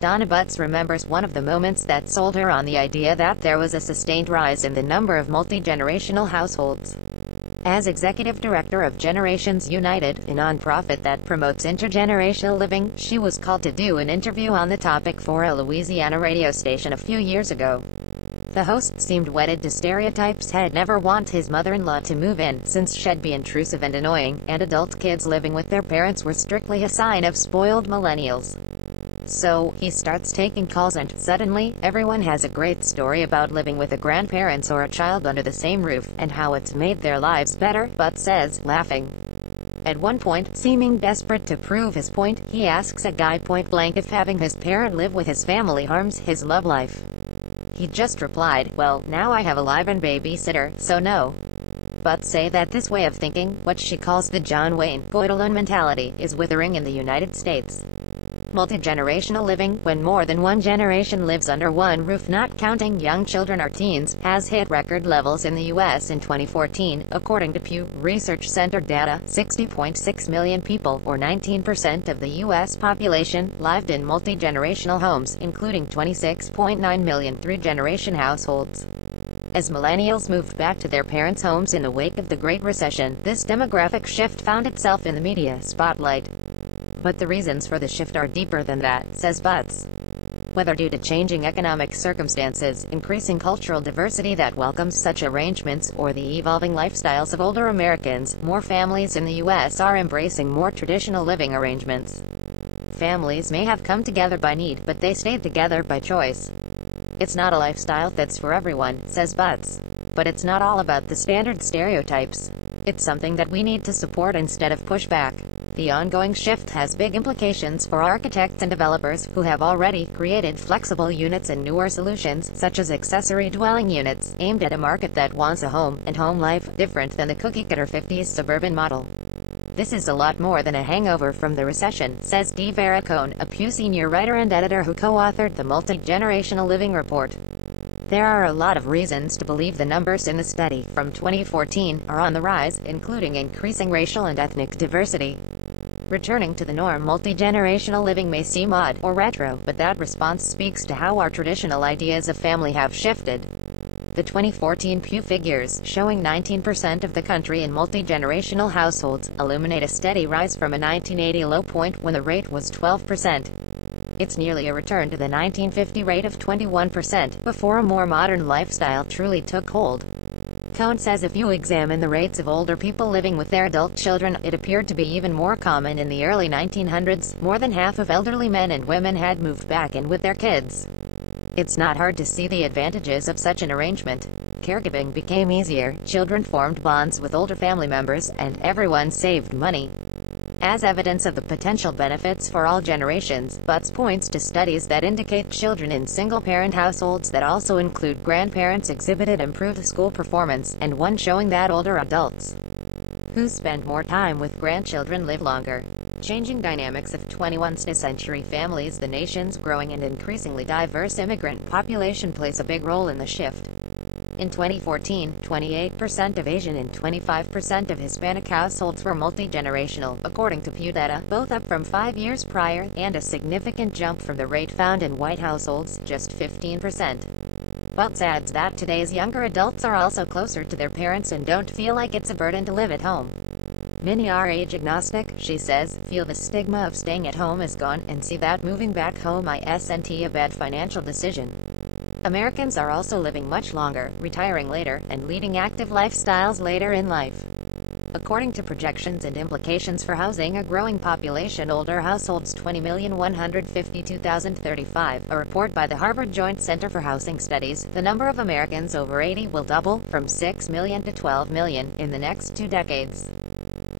Donna Butts remembers one of the moments that sold her on the idea that there was a sustained rise in the number of multi-generational households. As executive director of Generations United, a nonprofit that promotes intergenerational living, she was called to do an interview on the topic for a Louisiana radio station a few years ago. The host seemed wedded to stereotypes: he'd never want his mother-in-law to move in, since she'd be intrusive and annoying, and adult kids living with their parents were strictly a sign of spoiled millennials. So, he starts taking calls and, suddenly, everyone has a great story about living with a grandparents or a child under the same roof, and how it's made their lives better, Butts says, laughing. At one point, seeming desperate to prove his point, he asks a guy point-blank if having his parent live with his family harms his love life. He just replied, "Well, now I have a live-in babysitter, so no." Butts say that this way of thinking, what she calls the John Wayne Goodalone mentality, is withering in the United States. Multi-generational living, when more than one generation lives under one roof not counting young children or teens, has hit record levels in the U.S. in 2014, according to Pew Research Center data. 60.6 million people, or 19% of the U.S. population, lived in multi-generational homes, including 26.9 million three-generation households. As millennials moved back to their parents' homes in the wake of the Great Recession, this demographic shift found itself in the media spotlight. But the reasons for the shift are deeper than that, says Butts. Whether due to changing economic circumstances, increasing cultural diversity that welcomes such arrangements, or the evolving lifestyles of older Americans, more families in the U.S. are embracing more traditional living arrangements. Families may have come together by need, but they stayed together by choice. It's not a lifestyle that's for everyone, says Butts. But it's not all about the standard stereotypes. It's something that we need to support instead of push back. The ongoing shift has big implications for architects and developers, who have already created flexible units and newer solutions, such as accessory dwelling units, aimed at a market that wants a home, and home life, different than the cookie-cutter 50s suburban model. This is a lot more than a hangover from the recession, says Dee Veracone, a Pew senior writer and editor who co-authored the Multi-Generational Living Report. There are a lot of reasons to believe the numbers in the study, from 2014, are on the rise, including increasing racial and ethnic diversity. Returning to the norm, multi-generational living may seem odd or retro, but that response speaks to how our traditional ideas of family have shifted. The 2014 Pew figures, showing 19% of the country in multi-generational households, illuminate a steady rise from a 1980 low point when the rate was 12%. It's nearly a return to the 1950 rate of 21%, before a more modern lifestyle truly took hold. Cone says if you examine the rates of older people living with their adult children, it appeared to be even more common in the early 1900s. More than half of elderly men and women had moved back in with their kids. It's not hard to see the advantages of such an arrangement. Caregiving became easier, children formed bonds with older family members, and everyone saved money. As evidence of the potential benefits for all generations, Butts points to studies that indicate children in single-parent households that also include grandparents exhibited improved school performance, and one showing that older adults who spend more time with grandchildren live longer. Changing dynamics of 21st century families. The nation's growing and increasingly diverse immigrant population plays a big role in the shift. In 2014, 28% of Asian and 25% of Hispanic households were multi-generational, according to Pew data, both up from 5 years prior, and a significant jump from the rate found in white households, just 15%. Butts adds that today's younger adults are also closer to their parents and don't feel like it's a burden to live at home. Many are age agnostic, she says, feel the stigma of staying at home is gone, and see that moving back home isn't a bad financial decision. Americans are also living much longer, retiring later, and leading active lifestyles later in life. According to projections and implications for housing, a growing population, older households, 20,152,035, a report by the Harvard Joint Center for Housing Studies, the number of Americans over 80 will double, from 6 million to 12 million, in the next 2 decades.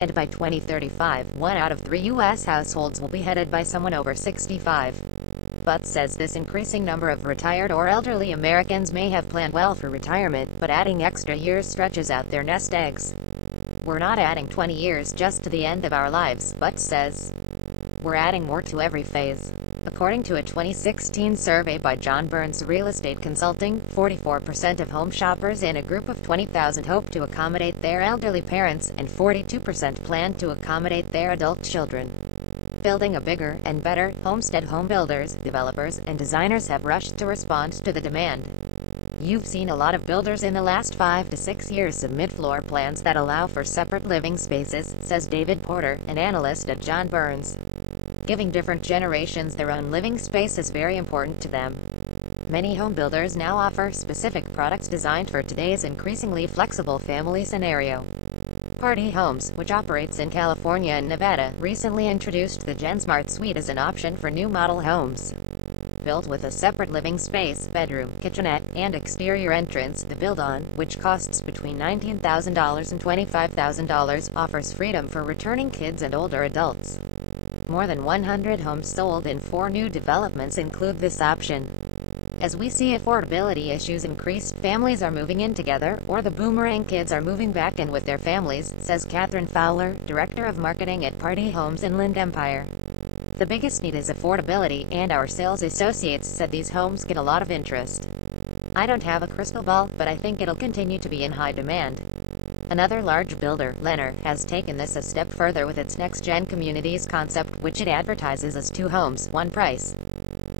And by 2035, 1 out of 3 U.S. households will be headed by someone over 65. Butts says this increasing number of retired or elderly Americans may have planned well for retirement, but adding extra years stretches out their nest eggs. We're not adding 20 years just to the end of our lives, Butts says. We're adding more to every phase. According to a 2016 survey by John Burns Real Estate Consulting, 44% of home shoppers in a group of 20,000 hope to accommodate their elderly parents, and 42% plan to accommodate their adult children. building a bigger and better homestead. Home builders, developers, and designers have rushed to respond to the demand. You've seen a lot of builders in the last 5 to 6 years submit floor plans that allow for separate living spaces, says David Porter, an analyst at John Burns. Giving different generations their own living space is very important to them. Many home builders now offer specific products designed for today's increasingly flexible family scenario. Party Homes, which operates in California and Nevada, recently introduced the GenSmart Suite as an option for new model homes. Built with a separate living space, bedroom, kitchenette, and exterior entrance, the build-on, which costs between $19,000 and $25,000, offers freedom for returning kids and older adults. More than 100 homes sold in 4 new developments include this option. As we see affordability issues increase, families are moving in together, or the boomerang kids are moving back in with their families, says Catherine Fowler, Director of Marketing at Party Homes Inland Empire. The biggest need is affordability, and our sales associates said these homes get a lot of interest. I don't have a crystal ball, but I think it'll continue to be in high demand. Another large builder, Lennar, has taken this a step further with its next-gen communities concept, which it advertises as 2 homes, 1 price.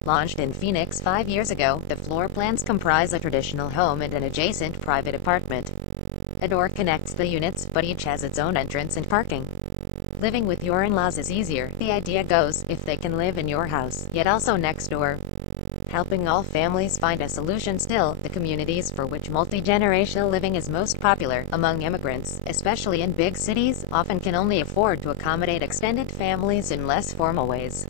Launched in Phoenix 5 years ago, the floor plans comprise a traditional home and an adjacent private apartment. A door connects the units, but each has its own entrance and parking. Living with your in-laws is easier, the idea goes, if they can live in your house, yet also next door. Helping all families find a solution. Still, the communities for which multi-generational living is most popular among immigrants, especially in big cities, often can only afford to accommodate extended families in less formal ways.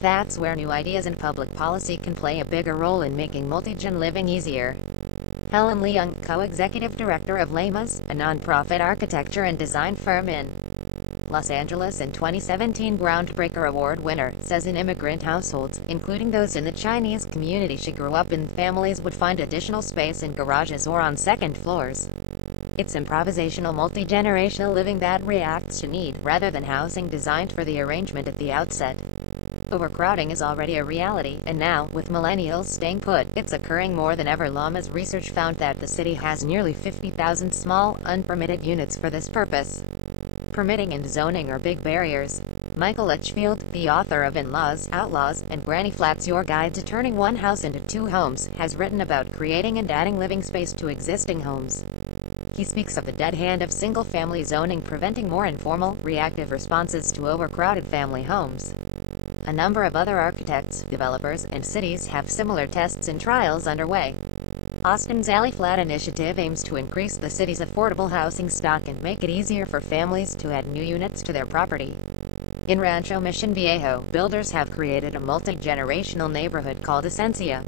That's where new ideas and public policy can play a bigger role in making multi-gen living easier. Helen Leung, co-executive director of Lamas, a nonprofit architecture and design firm in Los Angeles and 2017 Groundbreaker Award winner, says in immigrant households, including those in the Chinese community she grew up in, families would find additional space in garages or on second floors. It's improvisational multi-generational living that reacts to need, rather than housing designed for the arrangement at the outset. Overcrowding is already a reality, and now, with millennials staying put, it's occurring more than ever. Lamas research found that the city has nearly 50,000 small, unpermitted units for this purpose. Permitting and zoning are big barriers. Michael Litchfield, the author of In-Laws, Outlaws, and Granny Flats, Your Guide to Turning One House into 2 Homes, has written about creating and adding living space to existing homes. He speaks of the dead hand of single-family zoning preventing more informal, reactive responses to overcrowded family homes. A number of other architects, developers, and cities have similar tests and trials underway. Austin's Alley Flat initiative aims to increase the city's affordable housing stock and make it easier for families to add new units to their property. In Rancho Mission Viejo, builders have created a multi-generational neighborhood called Essencia.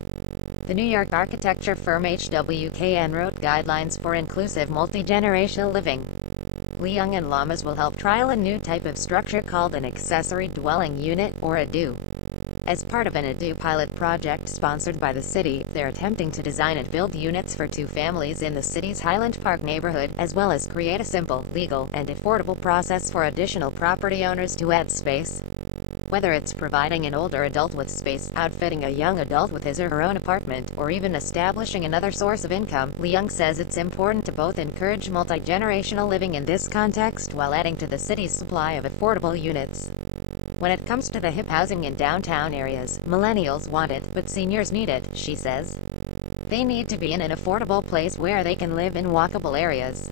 The New York architecture firm HWKN wrote guidelines for inclusive multi-generational living. Leung and Lamas will help trial a new type of structure called an accessory dwelling unit, or ADU. As part of an ADU pilot project sponsored by the city, they're attempting to design and build units for 2 families in the city's Highland Park neighborhood, as well as create a simple, legal, and affordable process for additional property owners to add space. Whether it's providing an older adult with space, outfitting a young adult with his or her own apartment, or even establishing another source of income, Leung says it's important to both encourage multi-generational living in this context while adding to the city's supply of affordable units. When it comes to the hip housing in downtown areas, millennials want it, but seniors need it, she says. They need to be in an affordable place where they can live in walkable areas.